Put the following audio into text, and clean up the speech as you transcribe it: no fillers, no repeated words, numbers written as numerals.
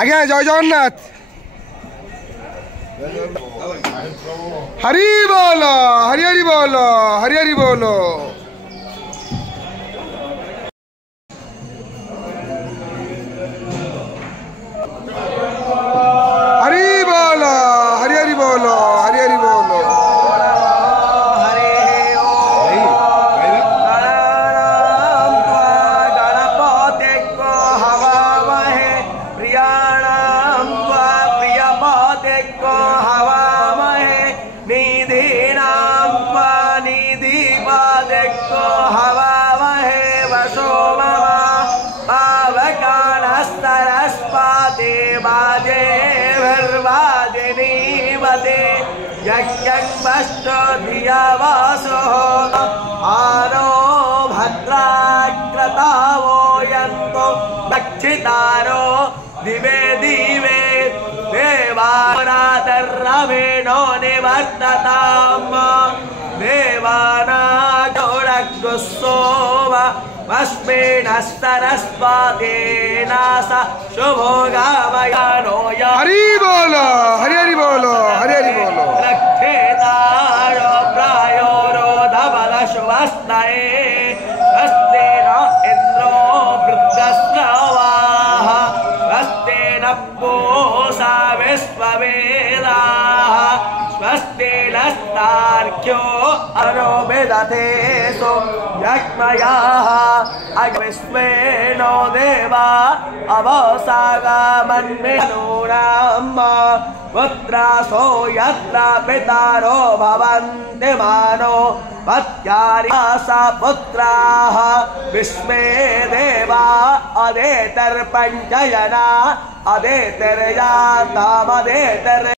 आज्ञा जय जगन्नाथ। हरि बोल हरि हरि बोल हरि हरि बोल। हरि बोल हरि हरि बोल हरि हरि बोल। आनो भद्राक्रतावो यन्तो दक्षितारो दिवे दिवे देवाराधर्रवेणो निवर्तताम् देवानागौरगुस्सोम अस्मिन् स शुभो गामयानो हरि बोल हरि हरि बोल हरि हरि बोल। रक्षेतारो प्रायोरो धवल शुभस्नये स्वस्ति न इन्द्रो वृद्धस्रवाः स्वस्ति न पूषा विश्ववेदाः स्वस्ति नस्तार्क्ष्यो अनो विदधे सो यज्ञयाः अग्निस्वेनो देवा अवसागामन्मिनूनाम् पुत्रासो यत्र पितारो भवन्ति मानो पत्यारिसा पुत्राः विश्वे देवा अदेतर्पञ्चयना अदेतर्यातामदेतर्